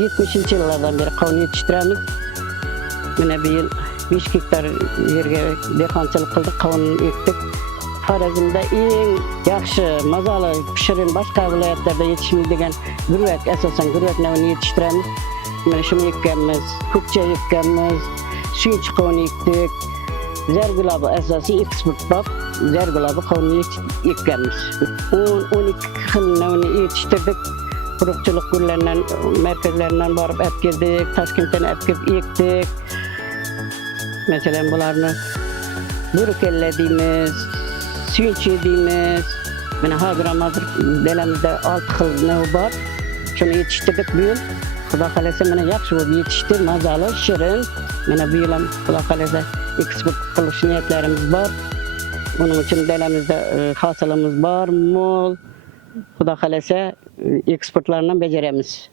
70. yıllardan beri kavun yetiştiremiz. Yine bir yıl 5 hektar yerge dehqonchilik qildik, kavun ektik. Xorazmda eng yaxshi, mazalı pişirin başka vilayetlarda yetişmeydigan gurvak, asosan gurvak navini yetiştiremiz. Mana shuni ekkanmiz, ko'kcha ekkanmiz, suyunchi qovun ekdik. Zergulabı asosiy eksport bop, zergulabı qovun ekkanmiz. 10-12 xil navini yetiştirdik. Quruqchilik gullaridan, markazlaridan borib olib keldik, Toshkentdan olib kelib ekdik. Mesela bularni burkella deymiz, suyunchi deymiz. Mana hozir dalamizda 6 xil nav bor. Shuni yetishtirdik bu yil. Xudo xolasa mana yaxshi bo'lib yetishdi, mazali, shirin. Mana bu yil ham Xudo xolasa eksport qilish niyatlarimiz bor. Buning uchun dalamizda hosilimiz bor, mo'l. Xudo xolasa eksportlarni bajaramiz.